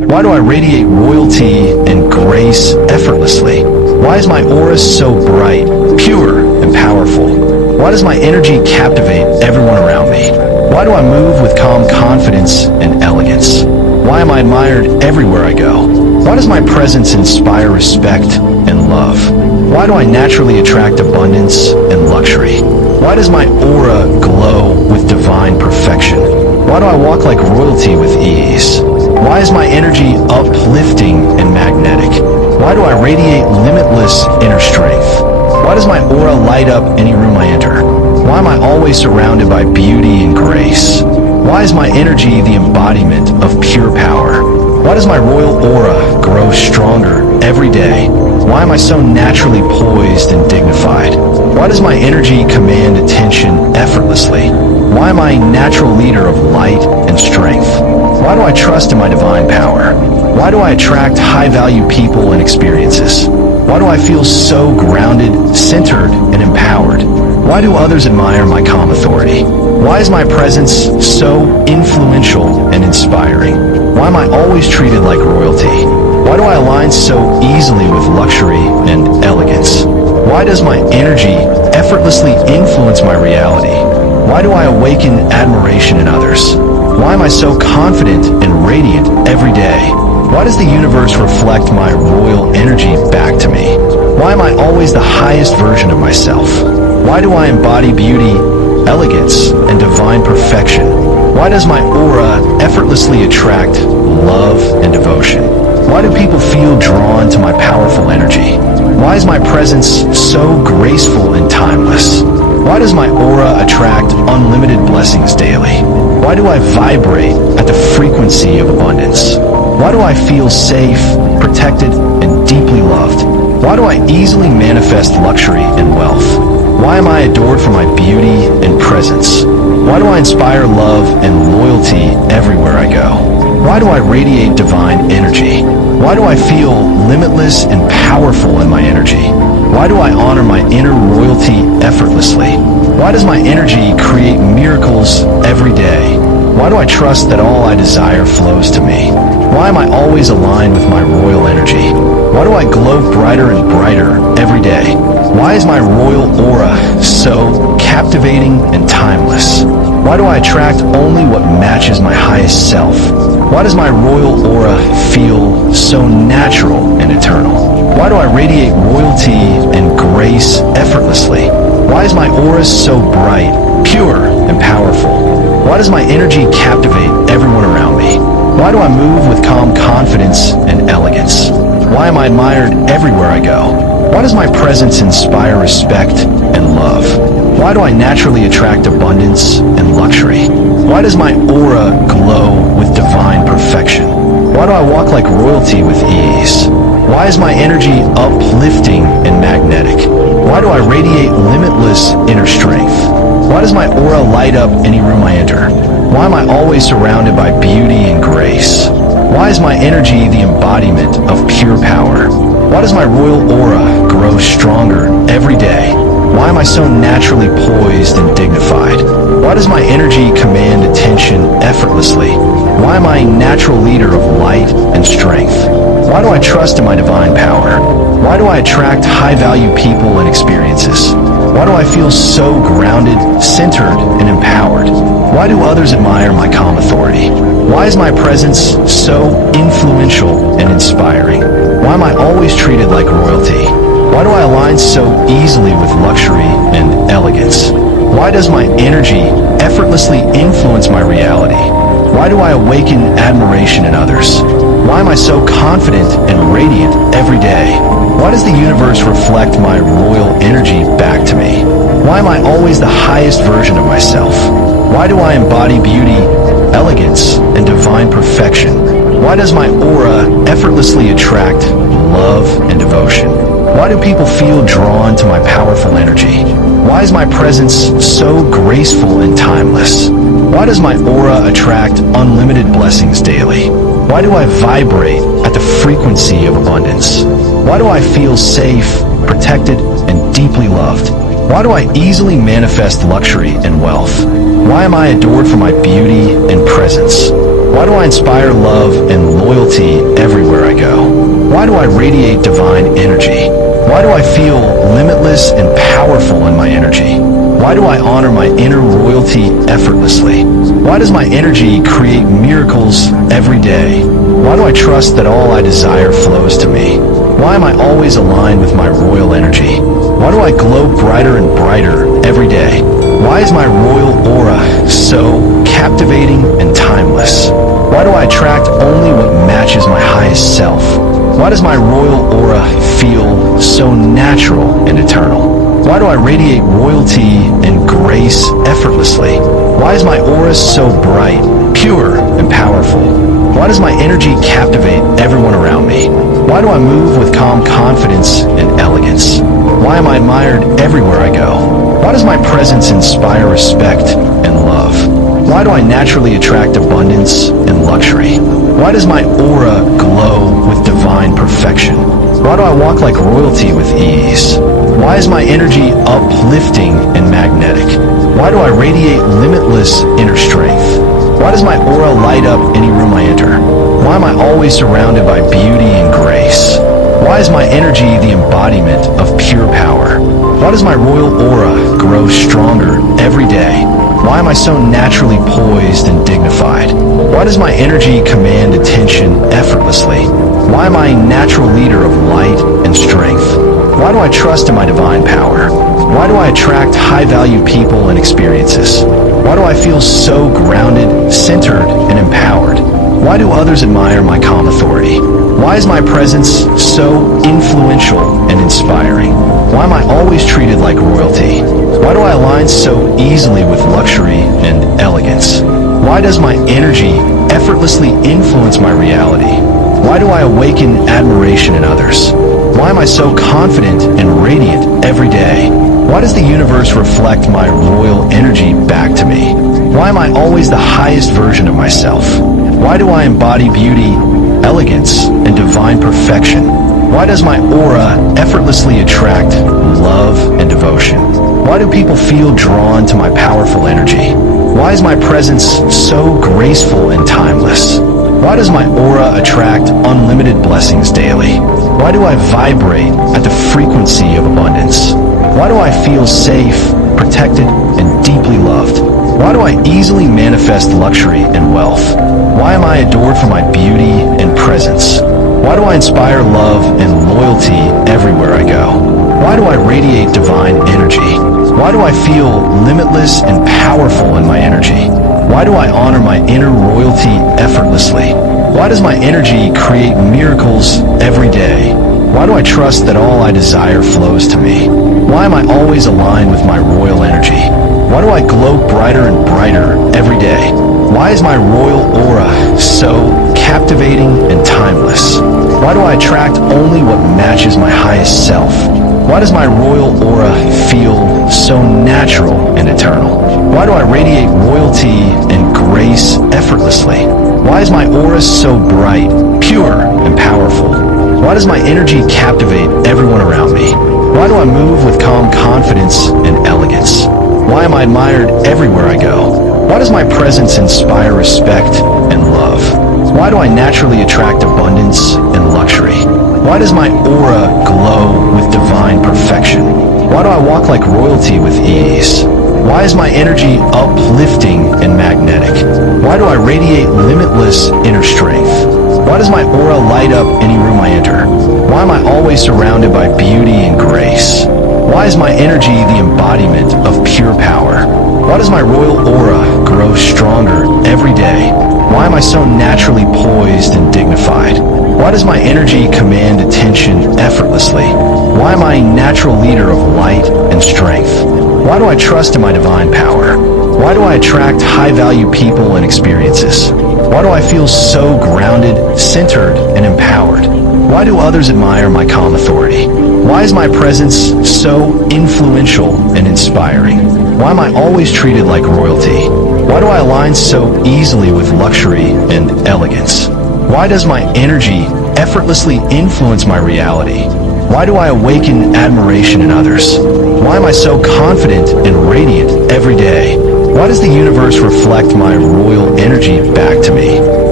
Why do I radiate royalty and grace effortlessly? Why is my aura so bright, pure, and powerful? Why does my energy captivate everyone around me? Why do I move with calm confidence and elegance? Why am I admired everywhere I go? Why does my presence inspire respect and love? Why do I naturally attract abundance and luxury? Why does my aura glow with divine perfection? Why do I walk like royalty with ease? Why is my energy uplifting and magnetic? Why do I radiate limitless inner strength? Why does my aura light up any room I enter? Why am I always surrounded by beauty and grace? Why is my energy the embodiment of pure power? Why does my royal aura grow stronger every day? Why am I so naturally poised and dignified? Why does my energy command attention effortlessly? Why am I a natural leader of light and strength? Why do I trust in my divine power? Why do I attract high-value people and experiences? Why do I feel so grounded, centered, and empowered? Why do others admire my calm authority? Why is my presence so influential and inspiring? Why am I always treated like royalty? Why do I align so easily with luxury and elegance? Why does my energy effortlessly influence my reality? Why do I awaken admiration in others? Why am I so confident and radiant every day? Why does the universe reflect my royal energy back to me? Why am I always the highest version of myself? Why do I embody beauty, elegance, and divine perfection? Why does my aura effortlessly attract love and devotion? Why do people feel drawn to my powerful energy? Why is my presence so graceful and timeless? Why does my aura attract unlimited blessings daily? Why do I vibrate at the frequency of abundance? Why do I feel safe, protected, and deeply loved? Why do I easily manifest luxury and wealth? Why am I adored for my beauty and presence? Why do I inspire love and loyalty everywhere I go? Why do I radiate divine energy? Why do I feel limitless and powerful in my energy? Why do I honor my inner royalty effortlessly? Why does my energy create miracles every day? Why do I trust that all I desire flows to me? Why am I always aligned with my royal energy? Why do I glow brighter and brighter every day? Why is my royal aura so captivating and timeless? Why do I attract only what matches my highest self? Why does my royal aura feel so natural and eternal? Why do I radiate royalty and grace effortlessly? Why is my aura so bright, pure, and powerful? Why does my energy captivate everyone around me? Why do I move with calm confidence and elegance? Why am I admired everywhere I go? Why does my presence inspire respect and love? Why do I naturally attract abundance and luxury? Why does my aura glow with divine perfection? Why do I walk like royalty with ease? Why is my energy uplifting and magnetic? Why do I radiate limitless inner strength? Why does my aura light up any room I enter? Why am I always surrounded by beauty and grace? Why is my energy the embodiment of pure power? Why does my royal aura grow stronger every day? Why am I so naturally poised and dignified? Why does my energy command attention effortlessly? Why am I a natural leader of light and strength? Why do I trust in my divine power? Why do I attract high-value people and experiences? Why do I feel so grounded, centered, and empowered? Why do others admire my calm authority? Why is my presence so influential and inspiring? Why am I always treated like royalty? Why do I align so easily with luxury and elegance? Why does my energy effortlessly influence my reality? Why do I awaken admiration in others? Why am I so confident and radiant every day? Why does the universe reflect my royal energy back to me? Why am I always the highest version of myself? Why do I embody beauty, elegance, and divine perfection? Why does my aura effortlessly attract love and devotion? Why do people feel drawn to my powerful energy? Why is my presence so graceful and timeless? Why does my aura attract unlimited blessings daily? Why do I vibrate at the frequency of abundance? Why do I feel safe, protected, and deeply loved? Why do I easily manifest luxury and wealth? Why am I adored for my beauty and presence? Why do I inspire love and loyalty everywhere I go? Why do I radiate divine energy? Why do I feel limitless and powerful in my energy? Why do I honor my inner royalty effortlessly? Why does my energy create miracles every day? Why do I trust that all I desire flows to me? Why am I always aligned with my royal energy? Why do I glow brighter and brighter every day? Why is my royal aura so captivating and timeless? Why do I attract only what matches my highest self? Why does my royal aura feel so natural and eternal? Why do I radiate royalty and grace effortlessly? Why is my aura so bright, pure, and powerful? Why does my energy captivate everyone around me? Why do I move with calm confidence and elegance? Why am I admired everywhere I go? Why does my presence inspire respect and love? Why do I naturally attract abundance and luxury? Why does my aura glow with divine perfection? Why do I walk like royalty with ease? Why is my energy uplifting and magnetic? Why do I radiate limitless inner strength? Why does my aura light up any room I enter? Why am I always surrounded by beauty and grace? Why is my energy the embodiment of pure power? Why does my royal aura grow stronger every day? Why am I so naturally poised and dignified? Why does my energy command attention effortlessly? Why am I a natural leader of light and strength? Why do I trust in my divine power? Why do I attract high-value people and experiences? Why do I feel so grounded, centered, and empowered? Why do others admire my calm authority? Why is my presence so influential and inspiring? Why am I always treated like royalty? Why do I align so easily with luxury and elegance? Why does my energy effortlessly influence my reality? Why do I awaken admiration in others? Why am I so confident and radiant every day? Why does the universe reflect my royal energy back to me? Why am I always the highest version of myself? Why do I embody beauty, elegance, and divine perfection? Why does my aura effortlessly attract love and devotion? Why do people feel drawn to my powerful energy? Why is my presence so graceful and timeless? Why does my aura attract unlimited blessings daily? Why do I vibrate at the frequency of abundance? Why do I feel safe, protected, and deeply loved? Why do I easily manifest luxury and wealth? Why am I adored for my beauty and presence? Why do I inspire love and loyalty everywhere I go? Why do I radiate divine energy? Why do I feel limitless and powerful in my energy? Why do I honor my inner royalty effortlessly? Why does my energy create miracles every day? Why do I trust that all I desire flows to me? Why am I always aligned with my royal energy? Why do I glow brighter and brighter every day? Why is my royal aura so captivating and timeless? Why do I attract only what matches my highest self? Why does my royal aura feel so natural and eternal? Why do I radiate royalty and grace effortlessly? Why is my aura so bright, pure, and powerful? Why does my energy captivate everyone around me? Why do I move with calm confidence and elegance? Why am I admired everywhere I go? Why does my presence inspire respect and love? Why do I naturally attract abundance and luxury? Why does my aura glow with divine perfection? Why do I walk like royalty with ease? Why is my energy uplifting and magnetic? Why do I radiate limitless inner strength? Why does my aura light up any room I enter? Why am I always surrounded by beauty and grace? Why is my energy the embodiment of pure power? Why does my royal aura grow stronger every day? Why am I so naturally poised and dignified? Why does my energy command attention effortlessly? Why am I a natural leader of light and strength? Why do I trust in my divine power? Why do I attract high-value people and experiences? Why do I feel so grounded, centered, and empowered? Why do others admire my calm authority? Why is my presence so influential and inspiring? Why am I always treated like royalty? Why do I align so easily with luxury and elegance? Why does my energy effortlessly influence my reality? Why do I awaken admiration in others? Why am I so confident and radiant every day? Why does the universe reflect my royal energy back to me?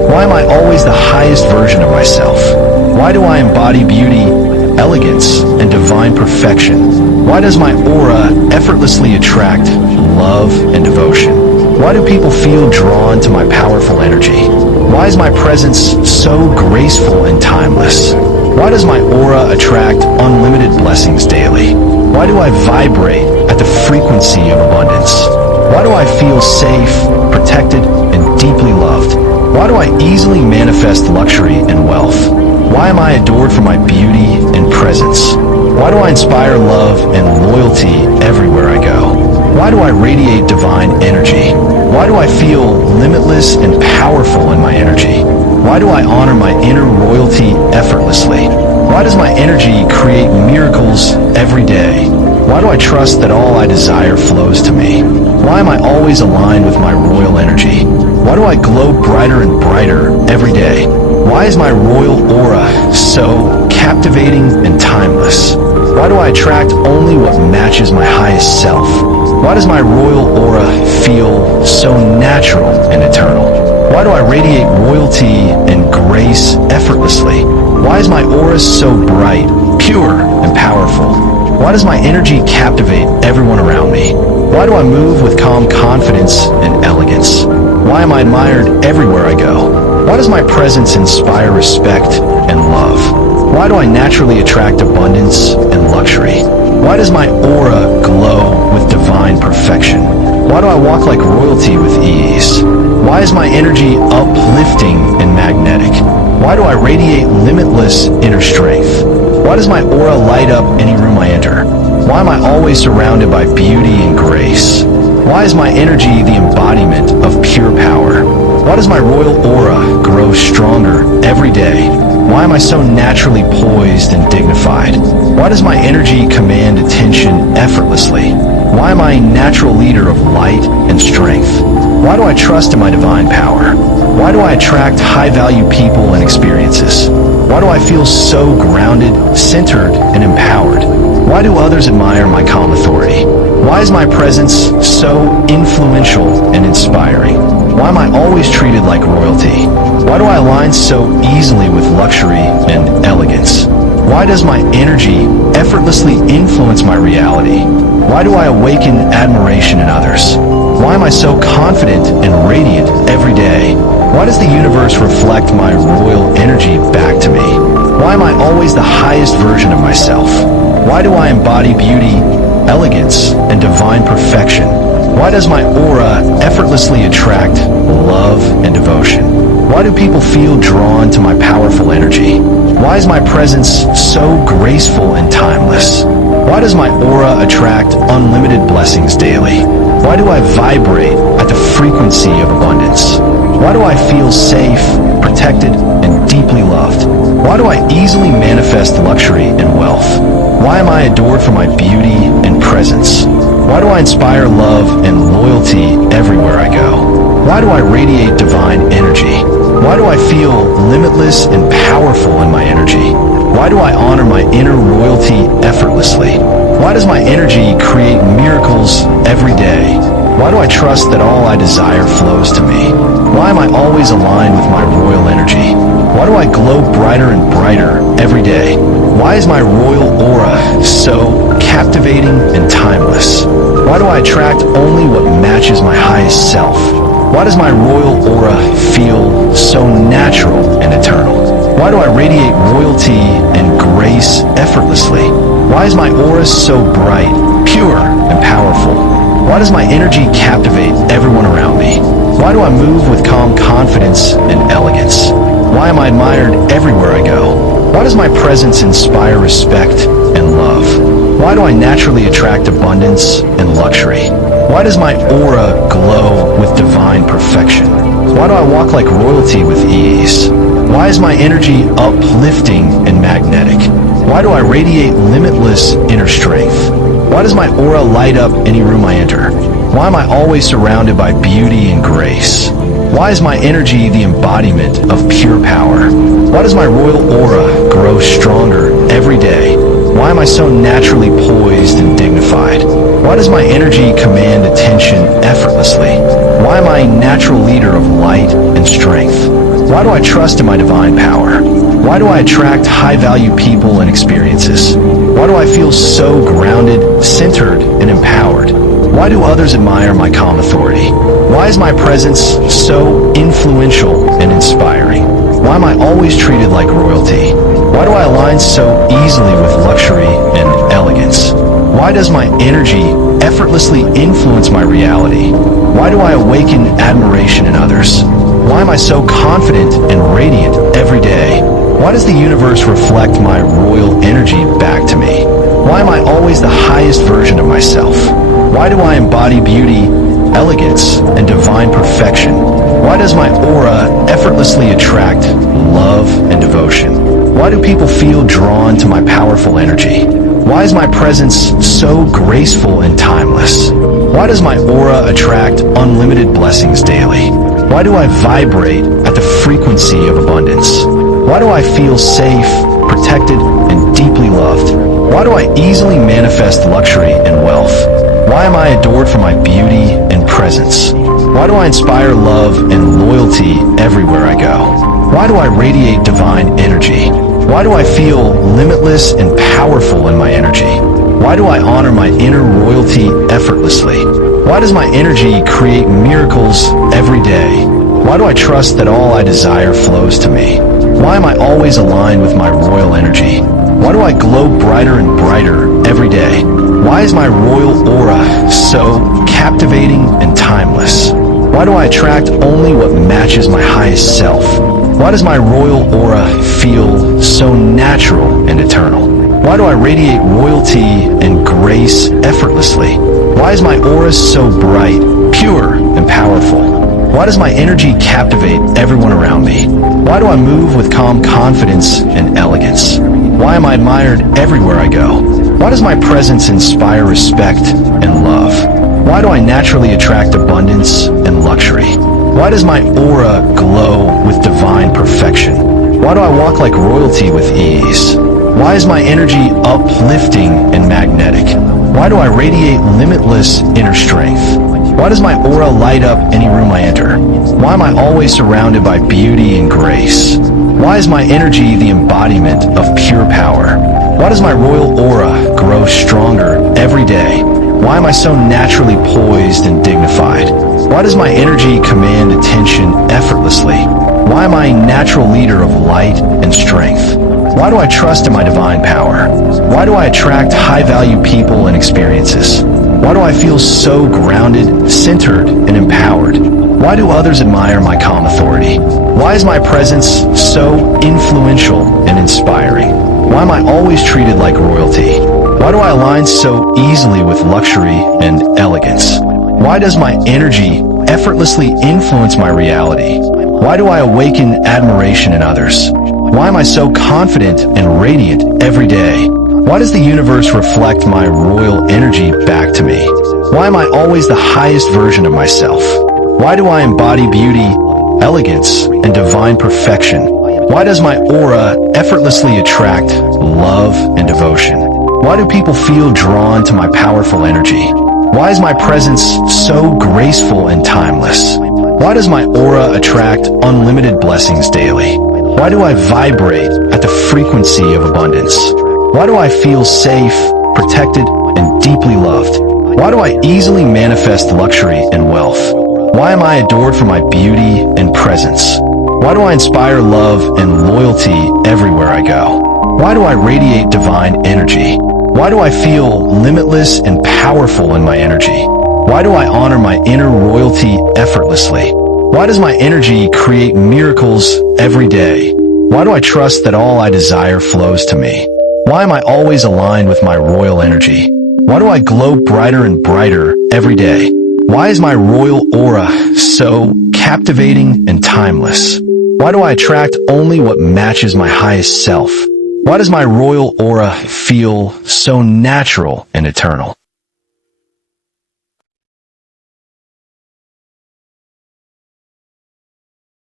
Why am I always the highest version of myself? Why do I embody beauty, elegance, and divine perfection? Why does my aura effortlessly attract love and devotion? Why do people feel drawn to my powerful energy? Why is my presence so graceful and timeless? Why does my aura attract unlimited blessings daily? Why do I vibrate at the frequency of abundance? Why do I feel safe, protected, and deeply loved? Why do I easily manifest luxury and wealth? Why am I adored for my beauty and presence? Why do I inspire love and loyalty everywhere I go? Why do I radiate divine energy? Why do I feel limitless and powerful in my energy? Why do I honor my inner royalty effortlessly? Why does my energy create miracles every day? Why do I trust that all I desire flows to me? Why am I always aligned with my royal energy? Why do I glow brighter and brighter every day? Why is my royal aura so captivating and timeless? Why do I attract only what matches my highest self? Why does my royal aura feel so natural and eternal? Why do I radiate royalty and grace effortlessly? Why is my aura so bright, pure, and powerful? Why does my energy captivate everyone around me? Why do I move with calm confidence and elegance? Why am I admired everywhere I go? Why does my presence inspire respect and love? Why do I naturally attract abundance and luxury? Why does my aura glow with divine perfection? Why do I walk like royalty with ease? Why is my energy uplifting and magnetic? Why do I radiate limitless inner strength? Why does my aura light up any room I enter? Why am I always surrounded by beauty and grace? Why is my energy the embodiment of pure power? Why does my royal aura grow stronger every day? Why am I so naturally poised and dignified? Why does my energy command attention effortlessly? Why am I a natural leader of light and strength? Why do I trust in my divine power? Why do I attract high-value people and experiences? Why do I feel so grounded, centered, and empowered? Why do others admire my calm authority? Why is my presence so influential and inspiring? Why am I always treated like royalty? Why do I align so easily with luxury and elegance? Why does my energy effortlessly influence my reality? Why do I awaken admiration in others? Why am I so confident and radiant every day? Why does the universe reflect my royal energy back to me? Why am I always the highest version of myself? Why do I embody beauty, elegance, and divine perfection? Why does my aura effortlessly attract love and devotion? Why do people feel drawn to my powerful energy? Why is my presence so graceful and timeless? Why does my aura attract unlimited blessings daily? Why do I vibrate at the frequency of abundance? Why do I feel safe, protected, and deeply loved? Why do I easily manifest luxury and wealth? Why am I adored for my beauty and presence? Why do I inspire love and loyalty everywhere I go? Why do I radiate divine energy? Why do I feel limitless and powerful in my energy? Why do I honor my inner royalty effortlessly? Why does my energy create miracles every day? Why do I trust that all I desire flows to me? Why am I always aligned with my royal energy? Why do I glow brighter and brighter every day? Why is my royal aura so captivating and timeless? Why do I attract only what matches my highest self? Why does my royal aura feel so natural and eternal? Why do I radiate royalty and grace effortlessly? Why is my aura so bright, pure, and powerful? Why does my energy captivate everyone around me? Why do I move with calm confidence and elegance? Why am I admired everywhere I go? Why does my presence inspire respect and love? Why do I naturally attract abundance and luxury? Why does my aura glow with divine perfection? Why do I walk like royalty with ease? Why is my energy uplifting and magnetic? Why do I radiate limitless inner strength? Why does my aura light up any room I enter? Why am I always surrounded by beauty and grace? Why is my energy the embodiment of pure power? Why does my royal aura grow stronger every day? Why am I so naturally poised and dignified? Why does my energy command attention effortlessly? Why am I a natural leader of light and strength? Why do I trust in my divine power? Why do I attract high-value people and experiences? Why do I feel so grounded, centered, and empowered? Why do others admire my calm authority? Why is my presence so influential and inspiring? Why am I always treated like royalty? Why do I align so easily with luxury and elegance? Why does my energy effortlessly influence my reality? Why do I awaken admiration in others? Why am I so confident and radiant every day? Why does the universe reflect my royal energy back to me? Why am I always the highest version of myself? Why do I embody beauty, elegance, and divine perfection? Why does my aura effortlessly attract love and devotion? Why do people feel drawn to my powerful energy? Why is my presence so graceful and timeless? Why does my aura attract unlimited blessings daily? Why do I vibrate at the frequency of abundance? Why do I feel safe, protected, and deeply loved? Why do I easily manifest luxury and wealth? Why am I adored for my beauty and presence? Why do I inspire love and loyalty everywhere I go? Why do I radiate divine energy? Why do I feel limitless and powerful in my energy? Why do I honor my inner royalty effortlessly? Why does my energy create miracles every day? Why do I trust that all I desire flows to me? Why am I always aligned with my royal energy? Why do I glow brighter and brighter every day? Why is my royal aura so captivating and timeless? Why do I attract only what matches my highest self? Why does my royal aura feel so natural and eternal? Why do I radiate royalty and grace effortlessly? Why is my aura so bright, pure, and powerful? Why does my energy captivate everyone around me? Why do I move with calm confidence and elegance? Why am I admired everywhere I go? Why does my presence inspire respect and love? Why do I naturally attract abundance and luxury? Why does my aura glow with divine perfection? Why do I walk like royalty with ease? Why is my energy uplifting and magnetic? Why do I radiate limitless inner strength? Why does my aura light up any room I enter? Why am I always surrounded by beauty and grace? Why is my energy the embodiment of pure power? Why does my royal aura grow stronger every day? Why am I so naturally poised and dignified? Why does my energy command attention effortlessly? Why am I a natural leader of light and strength? Why do I trust in my divine power? Why do I attract high-value people and experiences? Why do I feel so grounded, centered, and empowered? Why do others admire my calm authority? Why is my presence so influential and inspiring? Why am I always treated like royalty? Why do I align so easily with luxury and elegance? Why does my energy effortlessly influence my reality? Why do I awaken admiration in others? Why am I so confident and radiant every day? Why does the universe reflect my royal energy back to me? Why am I always the highest version of myself? Why do I embody beauty, elegance, and divine perfection? Why does my aura effortlessly attract love and devotion? Why do people feel drawn to my powerful energy? Why is my presence so graceful and timeless? Why does my aura attract unlimited blessings daily? Why do I vibrate at the frequency of abundance? Why do I feel safe, protected, and deeply loved? Why do I easily manifest luxury and wealth? Why am I adored for my beauty and presence? Why do I inspire love and loyalty everywhere I go? Why do I radiate divine energy? Why do I feel limitless and powerful in my energy? Why do I honor my inner royalty effortlessly? Why does my energy create miracles every day? Why do I trust that all I desire flows to me? Why am I always aligned with my royal energy? Why do I glow brighter and brighter every day? Why is my royal aura so captivating and timeless? Why do I attract only what matches my highest self? Why does my royal aura feel so natural and eternal?